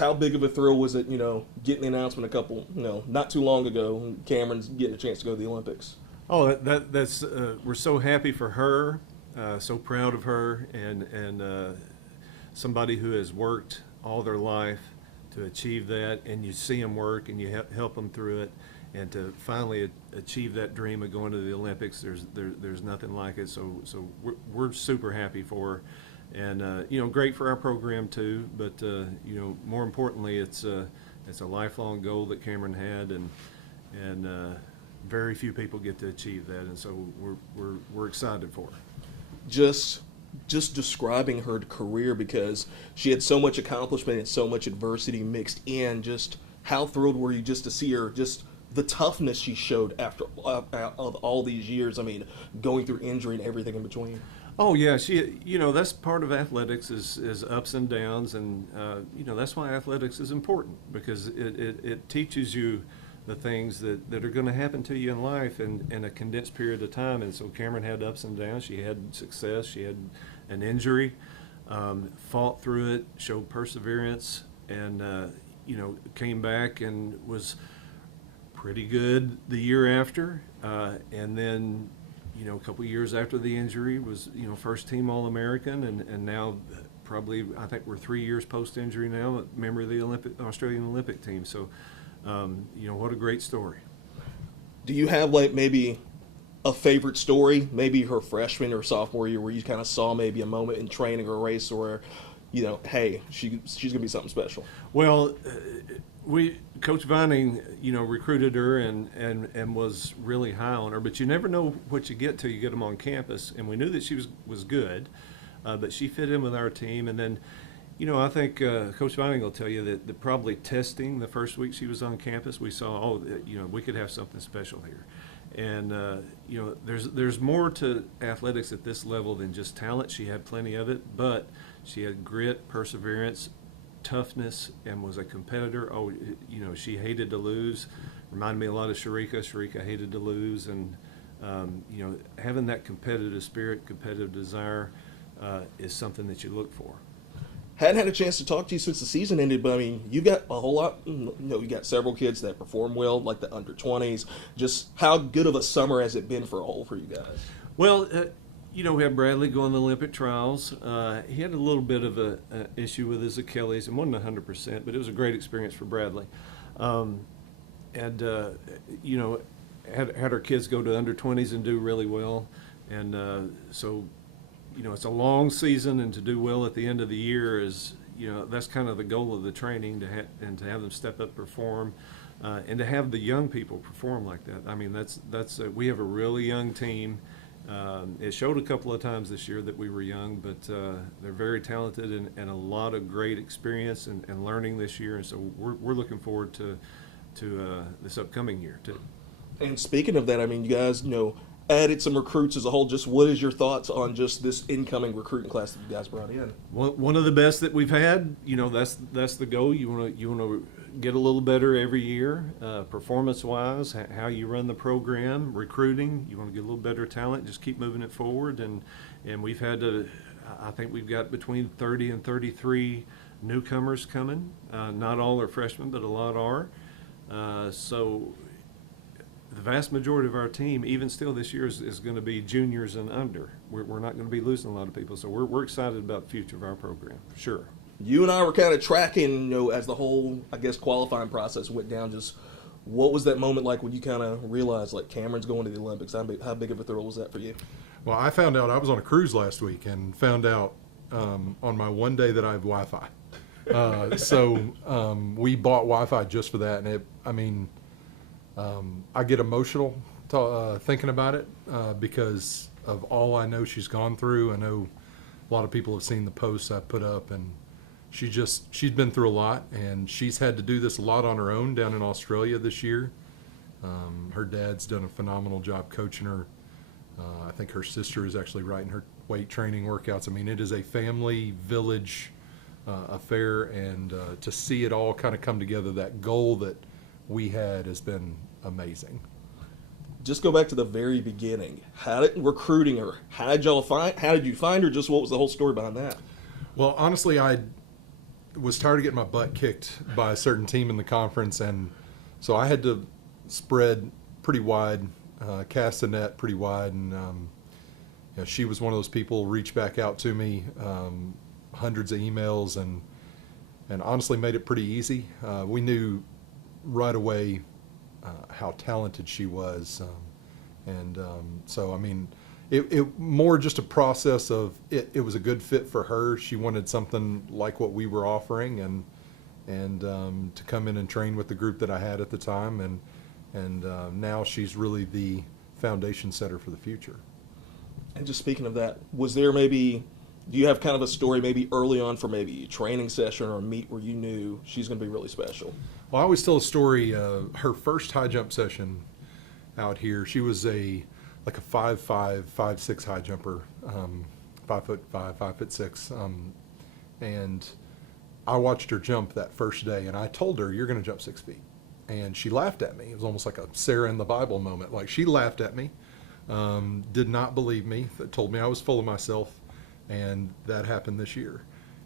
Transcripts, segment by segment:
how big of a thrill was it, getting the announcement not too long ago, Camryn's getting a chance to go to the Olympics? Oh, that's we're so happy for her, so proud of her, and somebody who has worked all their life to achieve that, and you see them work and you help them through it, and to finally achieve that dream of going to the Olympics. There's nothing like it. So we're super happy for her, and great for our program too. But more importantly, it's a lifelong goal that Camryn had, and very few people get to achieve that, and so we're excited for her. Just describing her career, because she had so much accomplishment and so much adversity mixed in. Just how thrilled were you just to see her? Just the toughness she showed after of all these years. I mean, going through injury and everything in between. Oh yeah, that's part of athletics is ups and downs, and that's why athletics is important, because it teaches you the things that are going to happen to you in life in a condensed period of time. And so Camryn had ups and downs. She had success. She had an injury, fought through it, showed perseverance, and came back and was pretty good the year after. And then a couple of years after the injury was first team All-American, and now probably I think we're 3 years post-injury now, member of the Australian Olympic team. So. What a great story. Do you have maybe a favorite story, maybe her freshman or sophomore year, where you kind of saw maybe a moment in training or a race where, hey, she's going to be something special? Well, Coach Vining, recruited her and was really high on her, but you never know what you get till you get them on campus. And we knew that she was good, but she fit in with our team. And then, I think Coach Vining will tell you that probably testing the first week she was on campus, we saw, we could have something special here. And, there's more to athletics at this level than just talent. She had plenty of it, but she had grit, perseverance, toughness, and was a competitor. She hated to lose. Reminded me a lot of Sharika. Sharika hated to lose. And, having that competitive spirit, competitive desire is something that you look for. Hadn't had a chance to talk to you since the season ended, but I mean, you got a whole lot. You got several kids that perform well, like the under-20s. Just how good of a summer has it been for you guys? Well, we had Bradley going to the Olympic trials. He had a little bit of an issue with his Achilles and wasn't 100%, but it was a great experience for Bradley. Had our kids go to under-20s and do really well, and so. It's a long season, and to do well at the end of the year is, that's kind of the goal of the training, to have them step up, perform, and to have the young people perform like that. I mean, we have a really young team. It showed a couple of times this year that we were young, but they're very talented and a lot of great experience and learning this year, and so we're looking forward to this upcoming year too. And speaking of that, I mean, you guys added some recruits as a whole. Just what is your thoughts on just this incoming recruiting class that you guys brought in? One of the best that we've had. That's the goal. You want to get a little better every year, performance-wise. How you run the program, recruiting. You want to get a little better talent. Just keep moving it forward. And we've had I think we've got between 30 and 33 newcomers coming. Not all are freshmen, but a lot are. So. The vast majority of our team, even still this year, is going to be juniors and under. We're not going to be losing a lot of people, so we're excited about the future of our program, for sure. You and I were kind of tracking, as the whole, qualifying process went down. Just what was that moment like when you kind of realized, Camryn's going to the Olympics? How big of a thrill was that for you? Well, I found out I was on a cruise last week and found out on my one day that I have Wi-Fi. So we bought Wi-Fi just for that, and I get emotional thinking about it because of all I know she's gone through. I know a lot of people have seen the posts I put up, and she's been through a lot, and she's had to do this a lot on her own down in Australia this year. Her dad's done a phenomenal job coaching her. I think her sister is actually writing her weight training workouts. I mean, it is a family village affair, and to see it all kind of come together, that goal that we had has been amazing. Just go back to the very beginning. Recruiting her? How did you find her? Just what was the whole story behind that? Well, honestly, was tired of getting my butt kicked by a certain team in the conference, and so I had to spread pretty wide, cast the net pretty wide, and she was one of those people reached back out to me, hundreds of emails, and honestly made it pretty easy. We knew right away how talented she was, so I mean, it more just a process of it was a good fit for her. She wanted something like what we were offering, and to come in and train with the group that I had at the time, and now she's really the foundation setter for the future. And just speaking of that, was there maybe, do you have kind of a story maybe early on for maybe a training session or a meet where you knew she's going to be really special? Well, I always tell a story. Her first high jump session out here, she was like a 5'5", 5'6" high jumper, 5'5", 5'6", and I watched her jump that first day, and I told her, "You're going to jump 6 feet," and she laughed at me. It was almost like a Sarah in the Bible moment. Like, she laughed at me, did not believe me, told me I was full of myself, and that happened this year.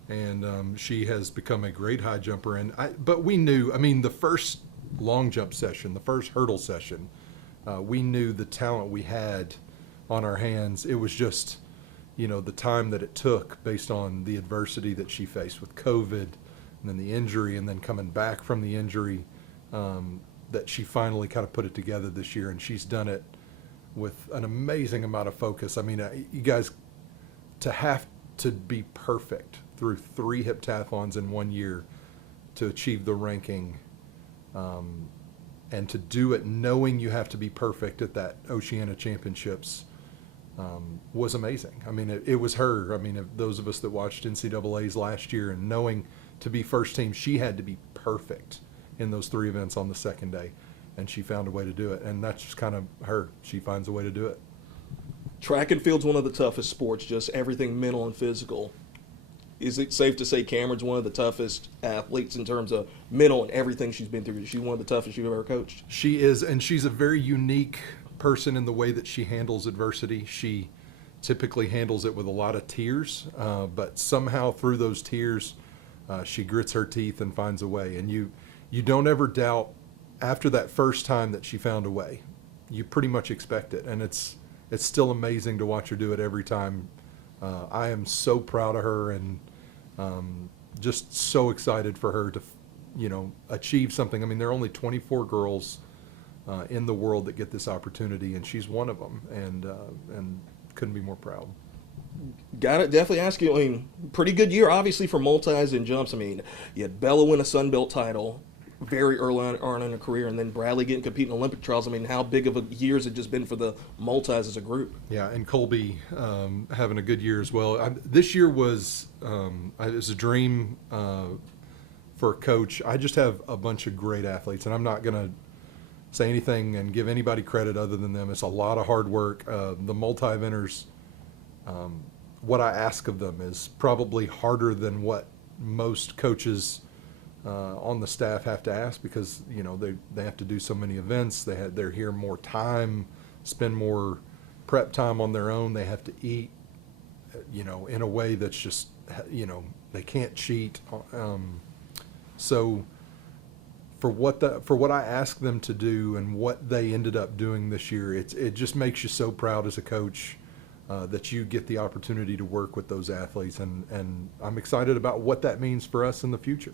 And she has become a great high jumper. But we knew, I mean, the first long jump session, the first hurdle session, we knew the talent we had on our hands. It was just, the time that it took based on the adversity that she faced with COVID and then the injury and then coming back from the injury, that she finally kind of put it together this year, and she's done it with an amazing amount of focus. I mean, you guys, to have to be perfect through 3 heptathlons in 1 year to achieve the ranking, and to do it knowing you have to be perfect at that Oceania Championships, was amazing. I mean, it was her. I mean, those of us that watched NCAAs last year and knowing to be first team, she had to be perfect in those 3 events on the second day, and she found a way to do it. And that's just kind of her. She finds a way to do it. Track and field's one of the toughest sports, just everything mental and physical. Is it safe to say Camryn's one of the toughest athletes in terms of mental and everything she's been through? Is she one of the toughest you've ever coached? She is, and she's a very unique person in the way that she handles adversity. She typically handles it with a lot of tears, but somehow through those tears, she grits her teeth and finds a way. And you don't ever doubt after that first time that she found a way. You pretty much expect it, and it's still amazing to watch her do it every time. I am so proud of her, and just so excited for her to, achieve something. I mean, there are only 24 girls in the world that get this opportunity, and she's one of them, and couldn't be more proud. Got to definitely ask you, I mean, pretty good year, obviously, for multis and jumps. I mean, you had Bella win a Sun Belt title very early on in her career, and then Bradley getting compete in Olympic trials. I mean, how big of a year has it just been for the multis as a group? Yeah, and Colby having a good year as well. This year was a dream for a coach. I just have a bunch of great athletes, and I'm not going to say anything and give anybody credit other than them. It's a lot of hard work. The multi-eventers, what I ask of them is probably harder than what most coaches on the staff have to ask, because they have to do so many events. They're here more time, spend more prep time on their own. They have to eat, in a way that's just, they can't cheat. So for what I asked them to do and what they ended up doing this year, it just makes you so proud as a coach that you get the opportunity to work with those athletes, and I'm excited about what that means for us in the future.